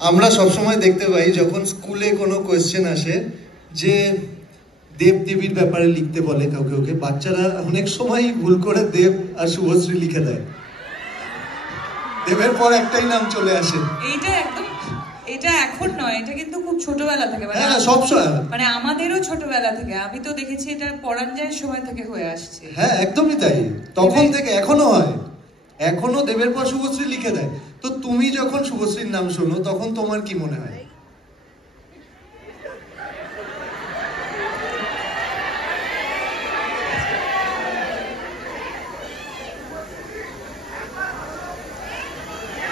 আমরা সবসময় দেখতে পাই যখন স্কুলে কোনো কোয়েশ্চেন আসে যে দেব দেবীর ব্যাপারে লিখতে বলে কাউকে, ওকে বাচ্চারা অনেক সময় ভুল করে দেব আর শুভশ্রী লিখে দেয়, দেবের পর একটাই নাম চলে আসে। এইটা একদম, এটা এখন নয়, এটা কিন্তু খুব ছোটবেলা থেকে, হ্যাঁ সবসময়, মানে আমাদেরও ছোটবেলা থেকে, আমি তো দেখেছি এটা পরাঞ্জয়ের সময় থেকে হয়ে আসছে। হ্যাঁ একদমই তাই, তখন থেকে এখনো হয়, এখনো দেবের পর শুভশ্রী লিখে দেয়। তো তুমি যখন শুভশ্রীর নাম শোনো তখন তোমার কি মনে হয়?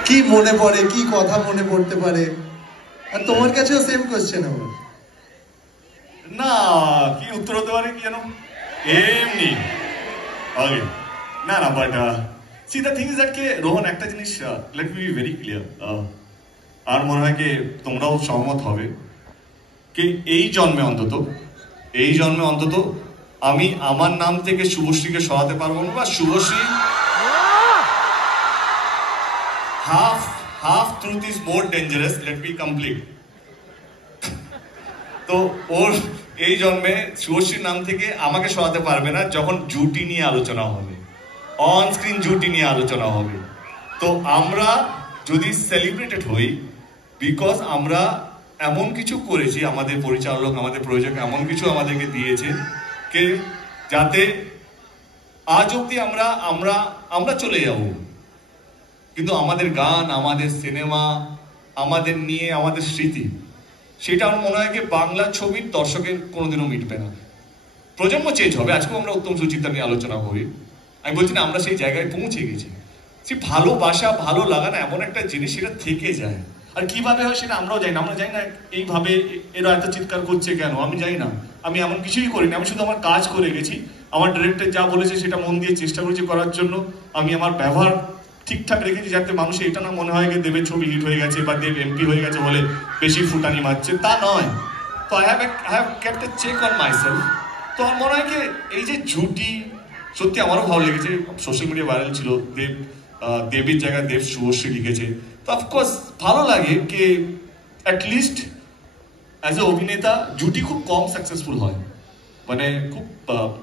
কি মনে পড়ে, কি কথা মনে পড়তে পারে? আর তোমার কাছেও সেম কোশ্চেন আমার। না কি উত্তর হতে পারে কি জানো, এমনি ওকে না না, but see the thing is that কে রোহন, একটা জিনিস let me be very clear, আর মনে হয় কি তোমরাও সহমত হবে কি এই জন্মে অন্তত আমি আমার নাম থেকে শুভশ্রীকে সরাতে পারবো না, বা Subhashree half truth is more dangerous, let me complete. তো ওর এই জন্মে শুভশ্রীর নাম থেকে আমাকে সরাতে পারবে না যখন জুটি নিয়ে আলোচনা হবে, অন স্ক্রিন জুটি নিয়ে আলোচনা হবে। তো আমরা যদি সেলিব্রেটেড হই বিকজ আমরা এমন কিছু করেছি, আমাদের পরিচালক আমাদের প্রযোজক এমন কিছু আমাদেরকে দিয়েছে কে যাতে আজ অব্দি আমরা চলে যাব, কিন্তু আমাদের গান, আমাদের সিনেমা, আমাদের নিয়ে আমাদের স্মৃতি, সেটা আমার মনে হয় কি বাংলা ছবির দর্শকের কোনোদিনও মিটবে না। প্রজন্ম চেঞ্জ হবে, আজকেও আমরা উত্তম সুচিত্রা নিয়ে আলোচনা করি, আমি বলছি না আমরা সেই জায়গায় পৌঁছে গেছি। সে ভালোবাসা, ভালো লাগা না এমন একটা জিনিস, সেটা থেকে যায়। আর কিভাবে হয় সেটা আমরাও জানি না, এইভাবে এরা এত চিৎকার করছে কেন আমি জানি না, আমি এমন কিছুই করিনি, আমি শুধু আমার কাজ করে গেছি, আমার ডিরেক্টর যা বলেছে সেটা মন দিয়ে চেষ্টা করেছি করার জন্য, আমি আমার ব্যবহার ঠিকঠাক রেখেছি যাতে মানুষ এটা না মনে হয় যে দেবের ছবি হিট হয়ে গেছে বা দেব এমপি হয়ে গেছে বলে বেশি ফুটানি মারছে, তা নয়। তো I have kept a check on myself. তো আমার মনে হয় কি এই যে ঝুটি, সত্যি আমারও ভালো লেগেছে, সোশ্যাল মিডিয়া ভাইরাল ছিল, দেবীর জায়গায় দেব শুভশ্রী লিখেছে, তো অফকোর্স ভালো লাগে যে অ্যাটলিস্ট অ্যাজ এ অভিনেতা জুটি খুব কম সাকসেসফুল হয়, মানে খুব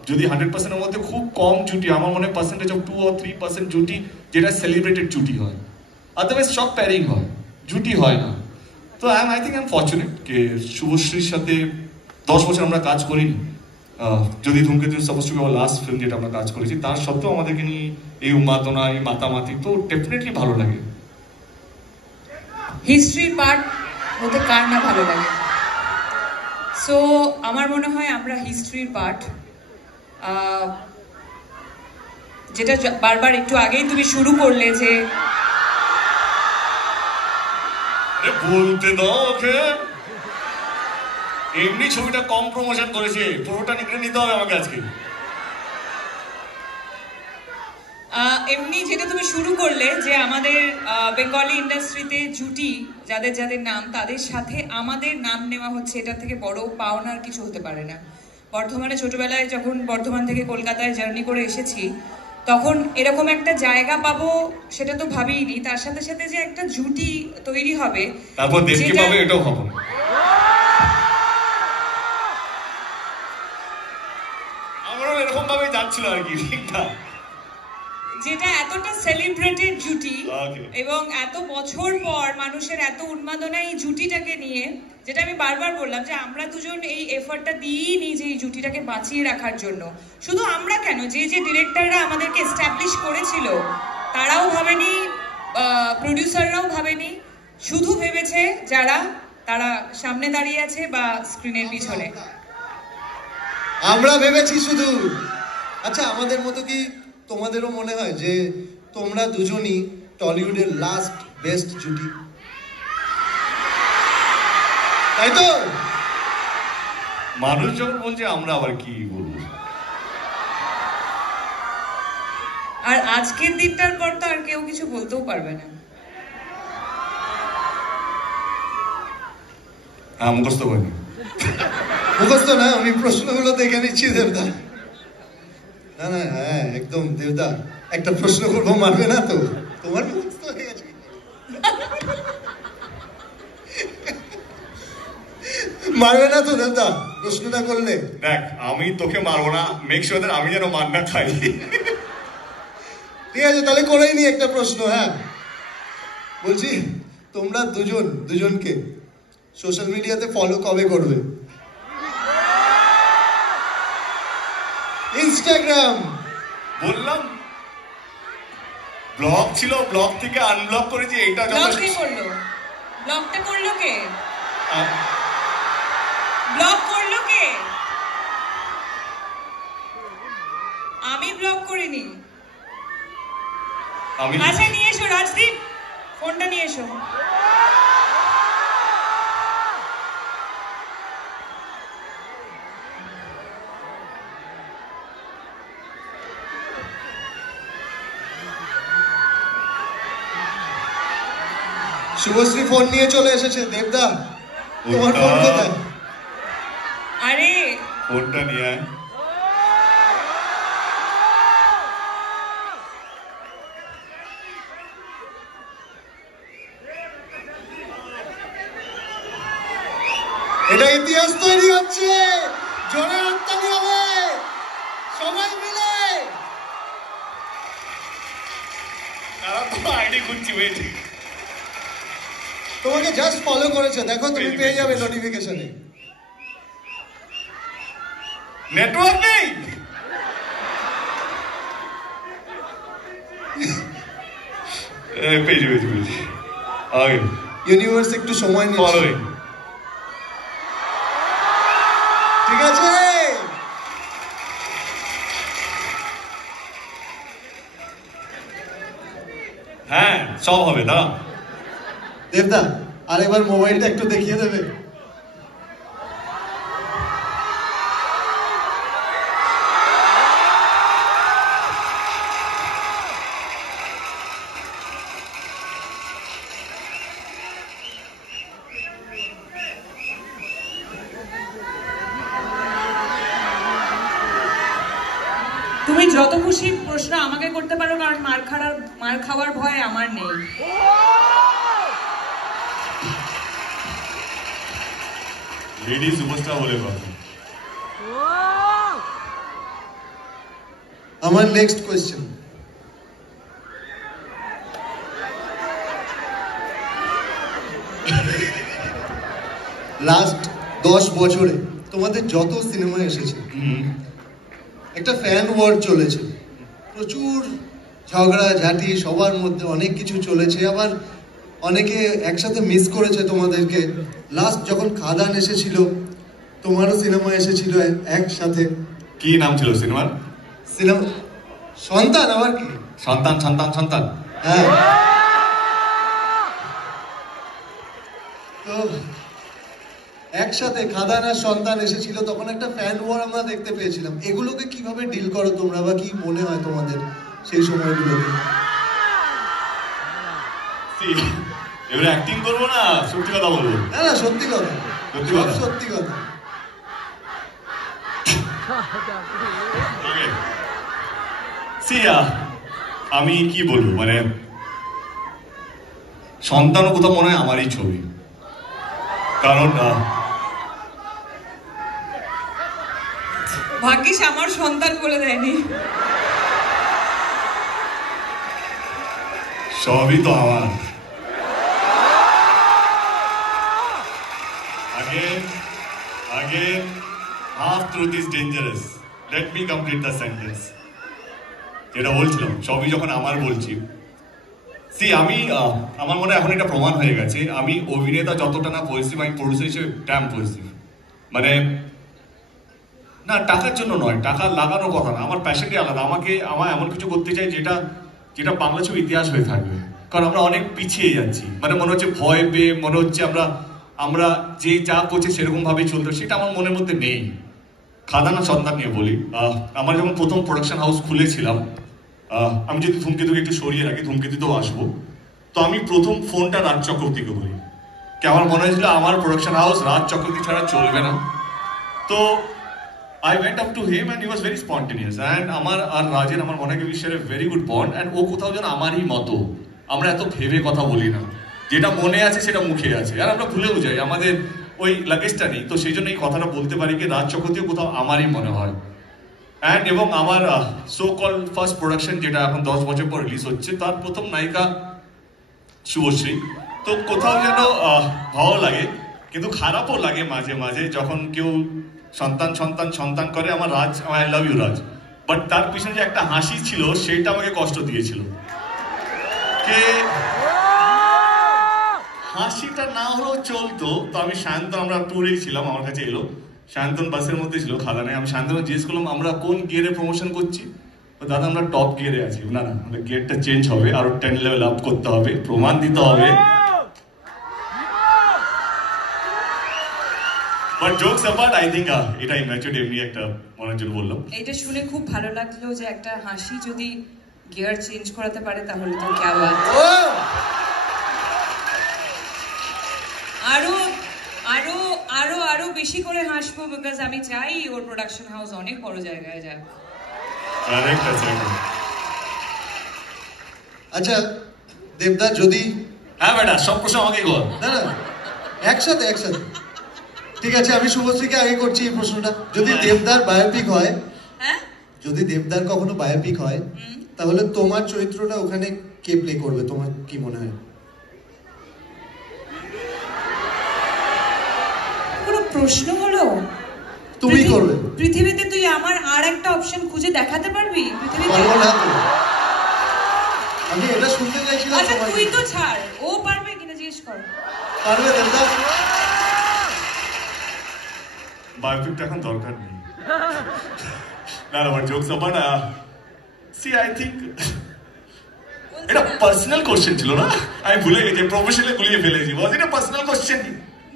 যদি 100%-এর মধ্যে খুব কম জুটি, আমার মনে হয় পার্সেন্টেজ অফ 2 or 3% জুটি যেটা সেলিব্রেটেড জুটি হয়, আদারওয়াইজ সব প্যারিং হয়, জুটি হয় না। তো I think I am fortunate যে শুভশ্রীর সাথে 10 বছর আমরা কাজ করিনি, যদি ধূমকেতু suppose two B our last film যেটা আমরা কাজ করেছি, তার সত্ত্বেও আমাদেরকে নিয়ে এই উন্মাদনা, এই মাতামাতি, তো ডেফিনেটলি ভালো লাগে। হিস্ট্রির পার্ট হতে কার না ভালো লাগে? সো আমার মনে হয় আমরা হিস্ট্রির পার্ট, যেটা বারবার একটু আগেই তুমি শুরু করলে যে বলতে দাও ওকে, এমনি ছবিটা কম প্রমোশন করেছে, পুরোটা নিতে হবে আমাকে আজকে। এমনি যেটা তুমি শুরু করলে যে আমাদের বেঙ্গলি ইন্ডাস্ট্রিতে জুটি যাদের যাদের নাম, তাদের সাথে আমাদের নাম নেওয়া হচ্ছে, এটা থেকে বড় পাওনার কিছু হতে পারে না। বর্ধমানে ছোটবেলায় যখন বর্ধমান থেকে কলকাতায় জার্নি করে এসেছি, তখন এরকম একটা জায়গা পাবো সেটা তো ভাবিনি, তার সাথে সাথে যে একটা জুটি তৈরি হবে, তারপর দেশকে পাবে এটাও ভাবো। আমরাও এরকম ভাবে যাচ্ছিল আর কি, ঠিক না, যেটা এতটা সেলিব্রেটেড জুটি এবং এত বছর পর মানুষের এত উন্মাদনা এই জুটিটাকে নিয়ে, যেটা আমি বারবার বললাম যে আমরা দুজন এই এফর্টটা দিই নি যে এই জুটিটাকে বাঁচিয়ে রাখার জন্য। শুধু আমরা কেন, যে যে ডিরেক্টররা আমাদেরকে এস্টাবলিশ করেছিল তারাও ভাবেনি, প্রডিউসাররাও ভাবেনি, শুধু ভেবেছে তারা সামনে দাঁড়িয়ে আছে বা স্ক্রিনের পিছনে। আমরা ভেবেছি শুধু। আচ্ছা আমাদের মতো কি তোমাদেরও মনে হয় যে তোমরা দুজনই টলিউডের লাস্ট বেস্ট জুটি, তাই তো? মানুষ যখন বলছে আমরা আবার কি বলবো। আর আজকের দিনটার পর তো আর কেউ কিছু বলতেও পারবে না। মুখস্থ করিনি, মুখস্থ না, আমি প্রশ্নগুলো দেখে নিচ্ছি দেবদা। না না হ্যাঁ একদম দেবদা, একটা প্রশ্ন করবো মানবে না তো? তোমার মুখস্থ হয়ে গেছে। মারবে না তো দাদা প্রশ্নটা করলে? দেখ আমি তোকে মারবো না, মেক শিওর দ্যাট আমি যেন মার না খাই। ঠিক আছে তাহলে করেই নি একটা প্রশ্ন। হ্যাঁ বলছি তোমরা দুজনকে সোশ্যাল মিডিয়াতে ফলো কবে করবে? ইনস্টাগ্রাম বললাম ব্লগ ছিল, ব্লগ থেকে আনব্লক করেছি, এটা ব্লগ কে করলো? ব্লগটা করলো কে? ব্লগ করলো কে? আমি ব্লগ করিনি। আমি আচ্ছা নিয়ে এসো রাজদীপ, ফোনটা নিয়ে এসো। শুভশ্রী ফোন নিয়ে চলে এসেছে। দেবদা তোমার ফোন কোথায়? আরে ফোনটা নিয়ে আয়। এটা ইতিহাস তৈরি হচ্ছে, জোরে হাততালি হবে সবাই মিলে। আইডি খুঁজছি, ওয়েট। তোমাকে জাস্ট ফলো করেছে, দেখো তুমি পেয়ে যাবে নোটিফিকেশনে। নেটওয়ার্ক নেই। পেজ আগে ইউনিভার্স একটু সময় নিচ্ছে। ফলোইং ঠিক আছে হ্যাঁ সব হবে। দাঁড়া দেবদা আরেকবার মোবাইলটা একটু দেখিয়ে দেবে? তুমি যত খুশি প্রশ্ন আমাকে করতে পারো, কারণ মার খাওয়ার ভয় আমার নেই। লেডি সুপারস্টার বলে কথা। আমার নেক্সট কোয়েশ্চেন, লাস্ট 10 বছরে তোমাদের যত সিনেমা এসেছে একটা ফ্যান ওয়ার চলেছে, প্রচুর ঝগড়া ঝাঁটি, সবার মধ্যে অনেক কিছু চলেছে, আবার অনেকে একসাথে মিস করেছে তোমাদেরকে। লাস্ট যখন খাদান এসেছিল, তোমারও সিনেমা এসেছিল একসাথে। কি নাম ছিল সিনেমার? সিনেমা সন্তান। আবার কি সন্তান সন্তান সন্তান। হ্যাঁ তো একসাথে খাদান আর সন্তান এসেছিল, তখন একটা ফ্যান ওয়ার আমরা দেখতে পেয়েছিলাম। এগুলোকে কিভাবে ডিল করো তোমরা, বা কি মনে হয় তোমাদের সেই সময়গুলোতে? এবারে অ্যাক্টিং করবো না সত্যি কথা বলবো? না না সত্যি কথা, সত্যি সব কথা। সত্যি কথা। আমি কি বলবো, মানে সন্তানও কোথাও মনে হয় আমারই ছবি, কারণ ভাগ্যিস আমার সন্তান বলে দেয়নি। সবই তো আমার। Again, half truth is dangerous. Let me complete the sentence. যেটা বলছিলাম সবই যখন আমার বলছি, আমি আমার মনে হয় এখন এটা প্রমাণ হয়ে গেছে, আমি অভিনেতা যতটা না পরিস্থিতি, আমি প্রডিউসার হিসেবে ড্যাম পরিস্থিতি। মানে না টাকার জন্য নয়, টাকা লাগানোর কথা না, আমার প্যাশনটি আলাদা। আমার এমন কিছু করতে চাই যেটা বাংলা ছবি ইতিহাস হয়ে থাকবে। কারণ আমরা অনেক পিছিয়ে যাচ্ছি, মানে মনে হচ্ছে ভয় পেয়ে, মনে হচ্ছে আমরা যে যা করছি সেরকম ভাবেই চলতে, সেটা আমার মনের মধ্যে নেই। খাদান আর সন্তান নিয়ে বলি, আমার যখন প্রথম প্রোডাকশন হাউস খুলেছিলাম, আমি যদি ধূমকেতুকে একটু সরিয়ে রাখি, ধূমকেতুতেও আসবো, তো আমি প্রথম ফোনটা রাজ চক্রবর্তীকে বলি, কি আমার মনে হয়েছিল আমার প্রোডাকশন হাউস রাজ চক্রবর্তী ছাড়া চলবে না। তো I went up to him and he was very spontaneous, and আমার আর রাজের আমার মনে হয় share a very good bond, and ও কোথাও যেন আমারই মতো। আমরা এত ভেবে কথা বলি না, যেটা মনে আছে সেটা মুখে আছে, আর আমরা ভুলেও যাই। ওই লাগেজটা নেই, তো সেই জন্য এই কথাটা বলতে পারি কি রাজ চক্রবর্তীও কোথাও আমারই মনে হয়। অ্যান্ড এবং আমার সো কল ফার্স্ট প্রোডাকশন যেটা এখন 10 বছর পর রিলিজ হচ্ছে, তার প্রথম নায়িকা শুভশ্রী। তো কোথাও যেন ভালো লাগে, কিন্তু খারাপও লাগে মাঝে মাঝে যখন কেউ সন্তান করে। আমার Raj, I love you Raj, but তার পিছনে যে একটা হাসি ছিল সেটা আমাকে কষ্ট দিয়েছিল। কে হাসিটা না হলেও চলতো। তো আমি শান্তন, আমরা ট্যুরেই ছিলাম, আমার কাছে এলো শান্তন, বাসের মধ্যে ছিল, খাদানে। আমি শান্তনকে জিজ্ঞেস করলাম আমরা কোন গিয়ারে প্রমোশন করছি। দাদা আমরা টপ গিয়ারে আছি। না না, আমাদের গিয়ারটা চেঞ্জ হবে, আরো 10 লেভেল আপ করতে হবে, প্রমাণ দিতে হবে। But jokes apart, I think এটা ইম্যাচুরড এমনি একটা মনের জন্য বললাম। এটা শুনে খুব ভালো লাগলো যে একটা হাসি যদি গিয়ার চেঞ্জ করাতে পারে তাহলে তো কি আবার আরো আরো আরো আরো বেশি করে হাসবো, বিকজ আমি চাই ওর প্রোডাকশন হাউস অনেক বড় জায়গায় যাক। আচ্ছা দেবদা, যদি হ্যাঁ বেটা সব প্রশ্ন আমাকে কর। না না, একসাথে ঠিক আছে, আমি শুভশ্রীকে আগে করছি এই প্রশ্নটা। যদি দেবদার বায়োপিক হয়, হ্যাঁ যদি দেবদার কখনো বায়োপিক হয়, তাহলে তোমার চরিত্রটা ওখানে কে প্লে করবে, তোমার কি মনে হয়? পুরো প্রশ্ন হলো তুমি করবে। পৃথিবীতে তুই আমার আর একটা অপশন খুঁজে দেখাতে পারবি পৃথিবীতে? পারবো না তো, আমি এটা শুনতে চাইছিলাম। আচ্ছা তুই তো ছাড়, ও পারবে কিনা জিজ্ঞেস কর। পারবে দেবদা? বায়োপিকটা এখন দরকার নেই। না না, but jokes apart, see I think এটা পার্সোনাল কোশ্চেন ছিল না, আমি ভুলে গেছি, প্রফেশনালি গুলিয়ে ফেলেছি। Was it a personal question?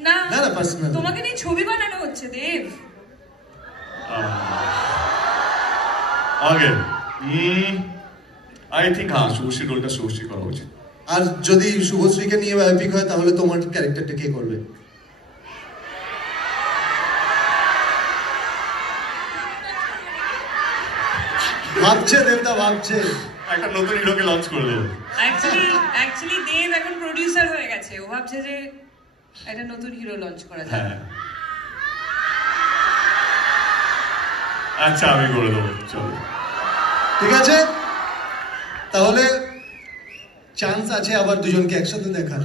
না না না, পার্সোনাল। তোমাকে নিয়ে ছবি বানানো হচ্ছে দেব। আগে আই থিঙ্ক হ্যাঁ, শুভশ্রী রোলটা শুভশ্রী করা উচিত। আর যদি শুভশ্রীকে নিয়ে বায়োপিক হয় তাহলে তোমার ক্যারেক্টারটা কে করবে? ভাবছে দেবদা, ভাবছে। একটা নতুন হিরোকে লঞ্চ করে দেবো। অ্যাকচুয়ালি দেব এখন প্রোডিউসার হয়ে গেছে, ও ভাবছে যে একটা নতুন হিরো লঞ্চ করা যায়। হ্যাঁ আচ্ছা, আমি করে দেবো, চলো। ঠিক আছে, তাহলে চান্স আছে আবার দুজনকে একসাথে দেখার।